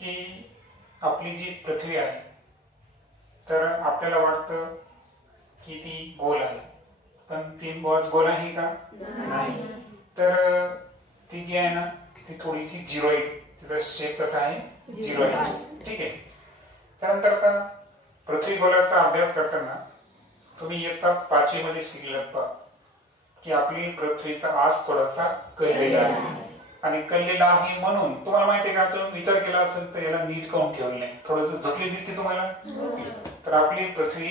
की आपली जी पृथ्वी आहे तर आपल्याला वाटतं की ती गोल आहे, पण ती गोल आहे का? नाही. तर ती जी आहे ना ती थोडीशी जिरोइड, तिचा शेप कसा आहे? जिरोइड. ठीक आहे. त्यानंतर आता पृथ्वी गोलाचा अभ्यास करताना तुम्ही इयत्ता 5वी मध्ये शिकलात पहा की आपली पृथ्वीचा आज थोडासा कललेला आहे, आणि कललेला आहे म्हणून तुम्हाला माहिती आहे का, तुम्ही विचार केला असेल तर याला नीट काऊन ठेवलं नाही, थोडंसं झुकली दिसते तुम्हाला. तर आपली पृथ्वी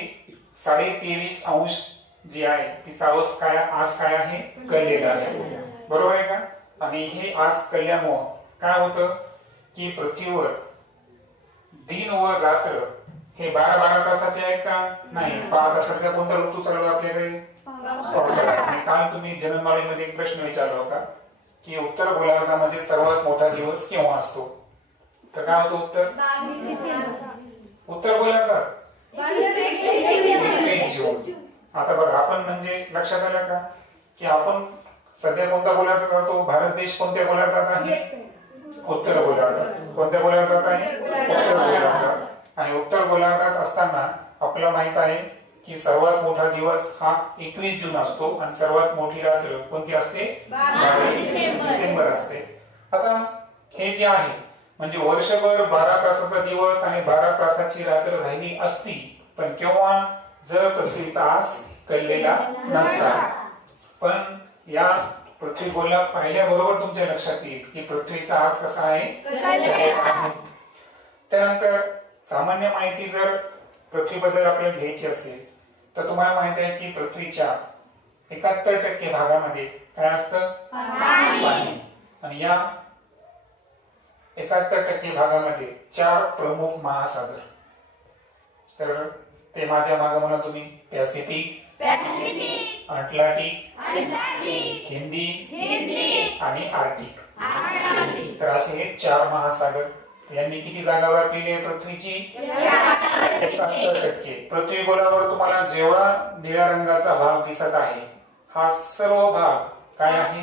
23.5 अंश जी आहे तिचा आज काय आहे? कललेला आहे. बरोबर आहे का? आणि हे आज कलल्यामुळं काय होतं की पृथ्वीवर दिन व रात्र हे 12 तासाचे आहेत का? नाही. 5 तासाचा कोणता ऋतू चालू आहे आपल्याकडे? पावसाळा. आणि काल तुम्ही जन्मवाडीमध्ये एक प्रश्न विचारला होता की उत्तर गोलार्धामध्ये सर्वात मोठा दिवस केव्हा असतो? तर काय होतं उत्तर? उत्तर गोलार्धात 21 जून. आता बघा, आपण म्हणजे लक्षात आलं का की आपण सध्या कोणत्या गोलार्धात राहतो? भारत देश कोणत्या गोलार्धात आहे? उत्तर गोलार्धात. कोणत्या गोलार्धात आहे? उत्तर गोलार्धात. आणि उत्तर गोलार्धात असताना आपल्याला माहित आहे की सर्वात मोठा दिवस हा 21 जून असतो आणि सर्वात मोठी रात्र कोणती असते? 22 डिसेंबर असते. आता हे जे आहे म्हणजे वर्षभर 12 तासाचा दिवस आणि 12 तासाची रात्र राहिली असती, पण केव्हा? जर पृथ्वीचा आज कललेला नसता. पण या पृथ्वी गोला पाहिल्याबरोबर तुमच्या लक्षात येईल की पृथ्वीचा आज कसा आहे? त्यानंतर सामान्य माहिती जर पृथ्वीबद्दल आपल्याला घ्यायची असेल तर तुम्हाला माहिती आहे की पृथ्वीच्या 71% भागामध्ये काय असतं? पाणी. आणि या 71% भागामध्ये 4 प्रमुख महासागर. तर ते माझ्या मागे म्हणा तुम्ही: पॅसिफिक, अटलांटिक, हिंदी आणि आर्क्टिक. तर असे हे 4 महासागर. यांनी किती जागा व्यापलेली आहे पृथ्वीची? 71%. पृथ्वी गोलावर तुम्हाला जेवढा निळ्या रंगाचा भाग दिसत आहे हा सर्व भाग काय आहे?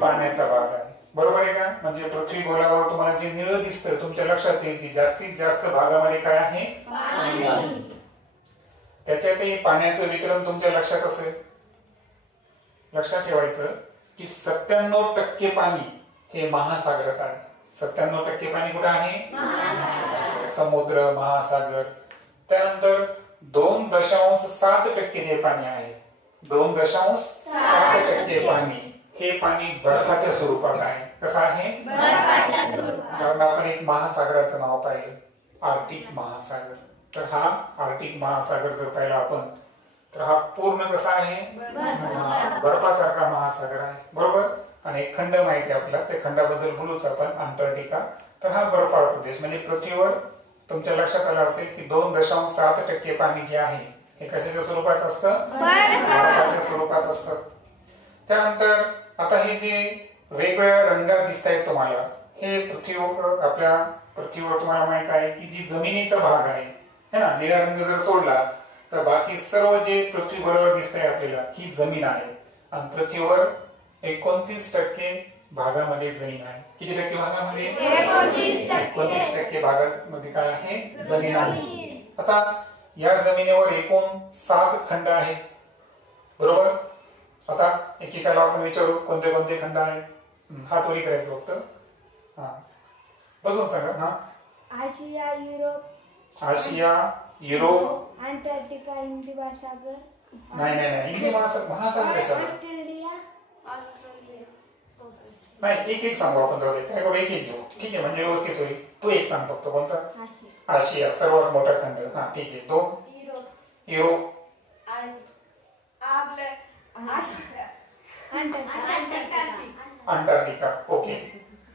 पाण्याचा भाग आहे. बरोबर आहे का? म्हणजे पृथ्वी गोलावर तुम्हाला जे निळं दिसतं तुमच्या लक्षात येईल की जास्तीत जास्त भागामध्ये काय आहे? पाणी आहे. त्याच्यातही पाण्याचं वितरण तुमच्या लक्षात असेल. लक्षात ठेवायचं की 97% पाणी हे महासागरात आहे. 97% पाणी कुठे आहे? समुद्र, महासागर. त्यानंतर 2.7% जे पाणी आहे, 2.7% पाणी हे पाणी बर्फाच्या स्वरूपात आहे. कसं आहे? कारण आपण एक महासागराचं नाव पाहिलं, आर्क्टिक महासागर. तर हा आर्क्टिक महासागर जर पाहिला आपण तर हा पूर्ण कसा आहे? बर्फासारखा महासागर आहे. बरोबर. आणि एक खंड माहिती आहे आपल्याला, त्या खंडाबद्दल बोलूच आपण, अंटार्क्टिका. तर हा बर्फाळ प्रदेश. म्हणजे पृथ्वीवर तुमच्या लक्षात आलं असेल की 2.7% पाणी जे आहे हे कशाच्या स्वरूपात असतं? बर्फाच्या स्वरूपात असतं. त्यानंतर आता हे जे वेगवेगळ्या रंगात दिसत आहेत तुम्हाला, हे पृथ्वीवर, आपल्या पृथ्वीवर तुम्हाला माहित आहे की जी जमिनीचा भाग आहे ना, निळा रंग जर सोडला तर बाकी सर्व जे पृथ्वी बरोबर दिसत आहे आपल्याला ही जमीन आहे. आणि पृथ्वीवर 29% भागामध्ये जमीन आहे. किती टक्के भागामध्ये? 29% भागामध्ये काय आहे? जमीन आहे. आता या जमिनीवर एकूण 7 खंड आहेत. बरोबर. आता एकेकाला आपण विचारू कोणते कोणते खंड आहेत. हात वरी करायचं फक्त. हा, बसून सांगा. हा, आशिया, युरोप. आशिया, युरोप, अंटार्क्टिका, हिंदी महासागर. नाही हिंदी महासागर कशाला? ऑस्ट्रेलिया. नाही, एक सांगू आपण. जाऊ दे, काय करू, एक घेऊ. ठीक आहे, म्हणजे व्यवस्थित होईल. तू एक सांग फक्त. कोणता? आशिया, सर्वात मोठा खंड. हा, ठीक आहे. 2 युरोप. अंटार्क्टिका. ओके,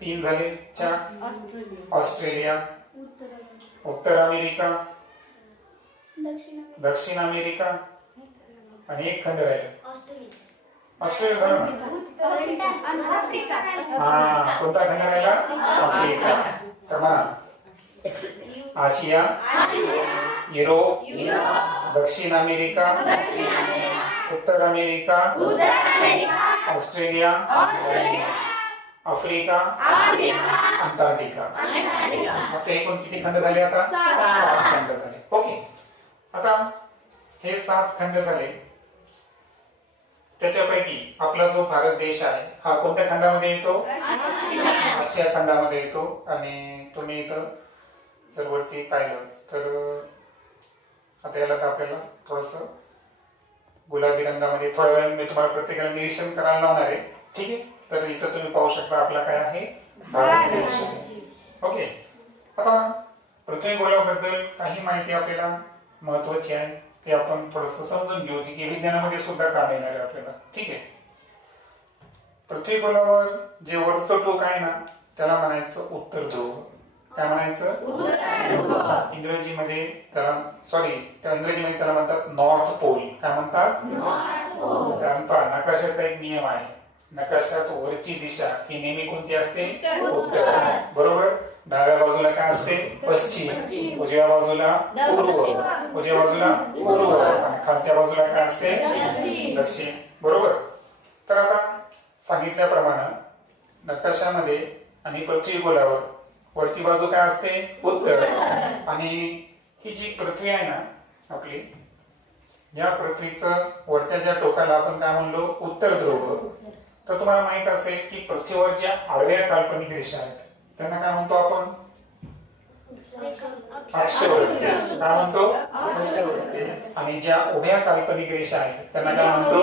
3 झाले. 4 ऑस्ट्रेलिया, उत्तर अमेरिका, दक्षिण अमेरिका आणि एक खंड राहिला ऑस्ट्रेलिया झाला ना. हा, कोणता खंड राहिला? आफ्रिका. तर म्हणा आशिया, युरोप, दक्षिण अमेरिका, उत्तर अमेरिका, ऑस्ट्रेलिया, आफ्रिका, अंटार्क्टिका, असे एकूण किती खंड झाले आता? 7 खंड झाले. ओके, आता हे 7 खंड झाले. त्याच्यापैकी आपला जो भारत देश आहे हा कोणत्या खंडामध्ये येतो? आशिया खंडामध्ये येतो. आणि तुम्ही इथं जर वरती पाहिलं तर आता याला तर आपल्याला थोडस गुलाबी रंगामध्ये थोड्या वेळ मी तुम्हाला प्रत्येकाला निरीक्षण करायला लावणार आहे. ठीक आहे, तर इथं तुम्ही पाहू शकता आपला काय आहे? भारत देश. ओके, आता पृथ्वी गोलाबद्दल काही माहिती आपल्याला महत्वाची आहे ते आपण थोडस समजून घेऊ, जी की विज्ञानामध्ये सुद्धा काम येणार आहे आपल्याला. ठीक आहे, पृथ्वी गोलावर जे वरचं टोक आहे ना त्याला म्हणायचं उत्तर ध्रुव. काय म्हणायचं? इंग्रजीमध्ये त्याला इंग्रजीमध्ये त्याला म्हणतात नॉर्थ पोल. काय म्हणतात? कारण पहा, नकाशाचा एक नियम आहे. नकाशात वरची दिशा ही नेहमी कोणती असते? उत्तर. बरोबर. डाव्या बाजूला काय असते? पश्चिम. उजव्या बाजूला पूर्व. उजव्या बाजूला पूर्व. आणि खालच्या बाजूला काय असते? दक्षिण. बरोबर. तर आता सांगितल्याप्रमाणे नकाशामध्ये आणि पृथ्वी गोलावर वरची बाजू काय असते? उत्तर. आणि ही जी पृथ्वी आहे ना आपली, या पृथ्वीचं वरच्या ज्या टोकाला आपण काय म्हणलो? उत्तर ध्रुव. तर तुम्हाला माहित असेल की पृथ्वीवर ज्या आडव्या काल्पनिक रेषा आहेत त्यांना काय म्हणतो आपण? अक्षवृत्त. काय म्हणतो? अक्षवृत्त. आणि ज्या उभ्या काल्पनिक रेषा आहेत त्यांना काय म्हणतो?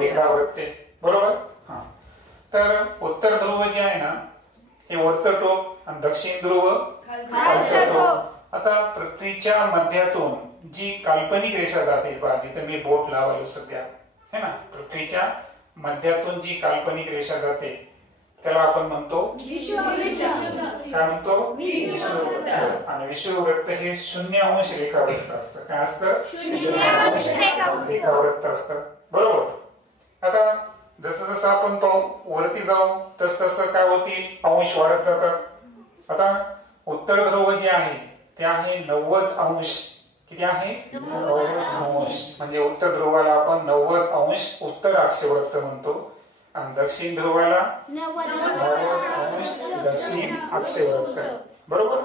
रेखावृत्त. बरोबर. हा, तर उत्तर ध्रुव जे आहे ना हे वरचं टोक आणि दक्षिण ध्रुव खालचं टोक. आता पृथ्वीच्या मध्यातून जी काल्पनिक रेषा जाते पहा, जिथे मी बोट लावलो सध्या है ना, पृथ्वीच्या मध्यातून जी काल्पनिक रेषा जाते त्याला आपण म्हणतो काय म्हणतो? विषुववृत्त. आणि विषुववृत्त हे 0 अंश रेखावृत्त असतं. काय असतं? 0 अंश रेखावृत्त असतं. बरोबर. आता जसं जसं आपण वरती जाऊ तस तसं काय होतील? अंश वाढत जातात. आता उत्तर ध्रुव जे आहे ते आहे 90 अंश. किती आहे? 90 अंश. म्हणजे उत्तर ध्रुवाला आपण 90 अंश उत्तर अक्षवृत्त म्हणतो आणि दक्षिण ध्रुवाला 90 अंश दक्षिण अक्षवृत्त. बरोबर.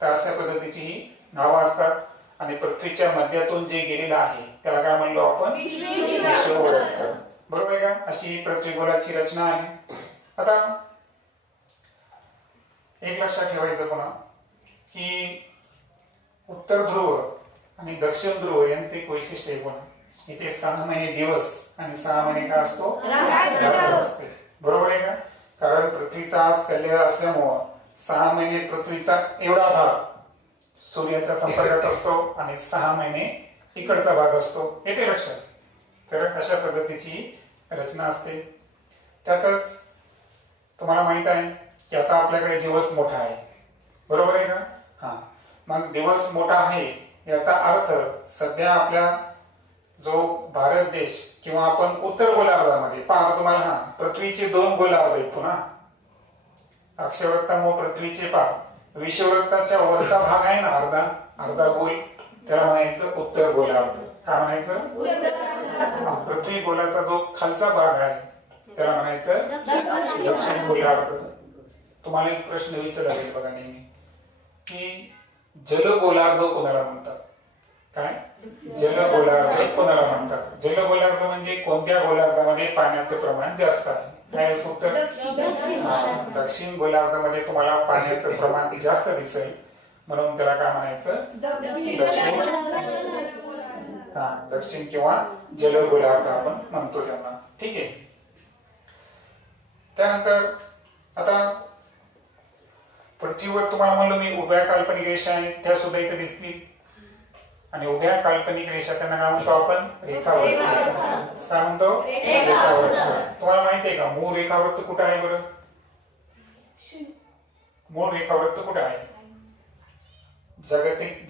तर अशा पद्धतीची ही नावं असतात. आणि पृथ्वीच्या मध्यातून जे गेलेलं आहे त्याला काय म्हणलो आपण? विषुववृत्त. बरोबर आहे का? अशी पृथ्वी गोलाची रचना आहे. आता एक लक्षात ठेवायचं पुन्हा की उत्तर ध्रुव आणि दक्षिण ध्रुव यांचे एक वैशिष्ट्य आहे पुन्हा, इथे 6 महिने दिवस आणि 6 महिने काय असतो? रात्र असते. बरोबर आहे का? कारण पृथ्वीचा आज कल्लेर असल्यामुळं 6 महिने पृथ्वीचा एवढा भाग सूर्याच्या संपर्कात असतो आणि 6 महिने इकडचा भाग असतो. येते लक्षात? तर अशा पद्धतीची रचना असते. त्यातच तुम्हाला माहित आहे की आता आपल्याकडे दिवस मोठा आहे. बरोबर आहे का? हा, मग दिवस मोठा आहे याचा अर्थ सध्या आपल्या जो भारत देश किंवा आपण उत्तर गोलार्धामध्ये पहा, तुम्हाला हा पृथ्वीचे 2 गोलार्ध आहेत पुन्हा अक्षवृत्तामुळे पृथ्वीचे पहा, विषुववृत्ताच्या वरचा भाग आहे ना अर्धा गोल, त्याला म्हणायचं उत्तर गोलार्ध. काय म्हणायचं? पृथ्वी गोलाचा जो खालचा भाग आहे त्याला म्हणायचं दक्षिण गोलार्ध. तुम्हाला एक प्रश्न विचारला जाईल बघा नेहमी की जलगोलार्ध कोणाला म्हणतात? काय? जलगोलार्ध कोणाला म्हणतात? जलगोलार्ध म्हणजे कोणत्या गोलार्धामध्ये पाण्याचं प्रमाण जास्त आहे? काय उत्तर? दक्षिण गोलार्धामध्ये तुम्हाला पाण्याचं प्रमाण जास्त दिसेल म्हणून त्याला काय म्हणायचं? दक्षिण किंवा जलगोलार्ध आपण म्हणतो त्यांना. ठीक आहे. त्यानंतर आता पृथ्वीवर तुम्हाला म्हणलं मी उभ्या काल्पनिक रेषा आहेत त्या सुद्धा इथे दिसतील आणि उभ्या काल्पनिक रेषा त्यांना काय म्हणतो आपण? रेखावृत्त. काय म्हणतो? रेखावृत्त. तुम्हाला माहिती आहे का मूळ रेखावृत्त कुठे आहे? बरं, मूळ रेखावृत्त कुठे आहे?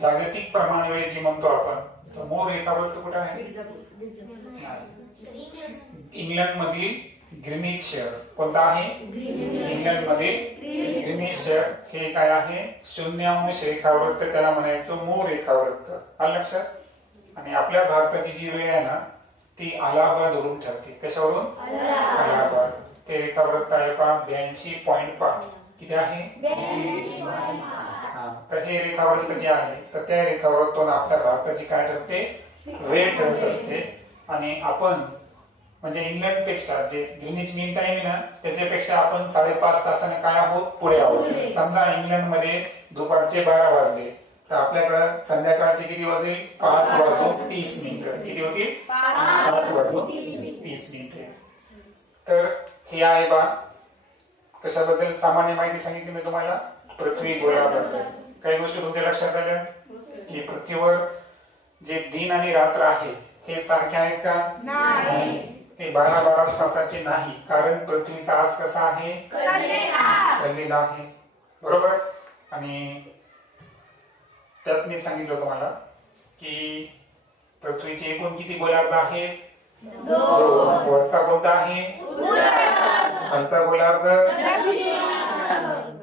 जागतिक प्रमाणवेळ जी म्हणतो आपण, तर मूळ रेखावृत्त कुठे आहे? इंग्लंड मधील ग्रीनिच शहर. कोणता आहे? इंग्लंड मधील ग्रीनिच शहर हे काय आहे? 0 अंश रेखावृत्त, त्याला म्हणायचं मूळ रेखावृत्त. आलं लक्षात? आणि आपल्या भारताची जी वेळ आहे ना ती अलाहाबाद वरून ठरते. कशावरून? अलाहाबाद. ते रेखावृत्त आहे पहा 82.5. किती आहे? तर हे रेखावृत्त जे आहे तर त्या रेखावृत्तातून आपल्या भारताची काय ठरते? वेळ ठरत असते. आणि आपण म्हणजे इंग्लंड पेक्षा जे ग्रीनिच मीन टाइम आहे ना त्याच्यापेक्षा आपण 5.5 तासाने काय आहोत? पुढे आहोत. समजा इंग्लंड मध्ये दुपारचे 12 वाजले तर आपल्याकडे संध्याकाळचे किती वाजेल? 5:30. किती होतील? 5:30. तर हे आहे बा कशाबद्दल सामान्य माहिती सांगितली मी तुम्हाला पृथ्वी गोलाबद्दल. काही गोष्टी तुमच्या लक्षात आल्या की पृथ्वीवर जे दिन आणि रात्र आहे हे सारखे आहेत का? नाही. ते 12 तासाचे नाही. कारण पृथ्वीचा आज कसा आहे? कललेला आहे. बरोबर. आणि त्यात मी सांगितलं तुम्हाला की पृथ्वीचे एकूण किती गोलार्ध आहेत? 2. वरचा कोणता आहे? खालचा गोलार्ध.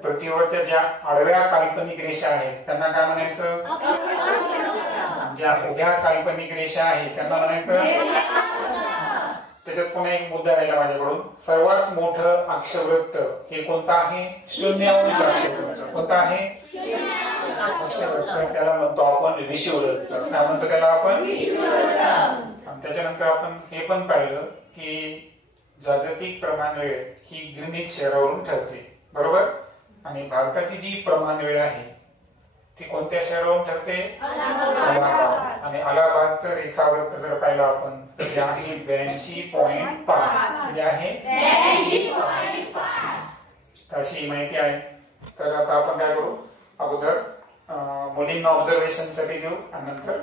पृथ्वीवरच्या ज्या आडव्या काल्पनिक रेषा आहेत त्यांना काय म्हणायचं? ज्या उभ्या काल्पनिक रेषा आहेत त्यांना म्हणायचं. त्याच्यात पुन्हा एक मुद्दा राहिला माझ्याकडून. सर्वात मोठं अक्षवृत्त हे कोणतं आहे? 0 अंश अक्षवृत्त. कोणतं आहे? अक्षवृत्त. त्याला म्हणतो आपण विषुववृत्त. काय म्हणतो त्याला आपण? आणि त्याच्यानंतर आपण हे पण पाहिलं की जागतिक प्रमाण वेळ ही ग्रीनिच शहरावरून ठरते. बरोबर. आणि भारताची जी प्रमाण वेळ आहे ती कोणत्या शहरावरून ठरते? अलाहाबाद. आणि अलाहाबादचं रेखावृत्त जर पाहिलं आपण तर ते आहे 82.5. हे आहे 82.5. अशी माहिती आहे. तर आता आपण काय करू? अगोदर मुलींना ऑब्झर्वेशन साठी देऊ आणि नंतर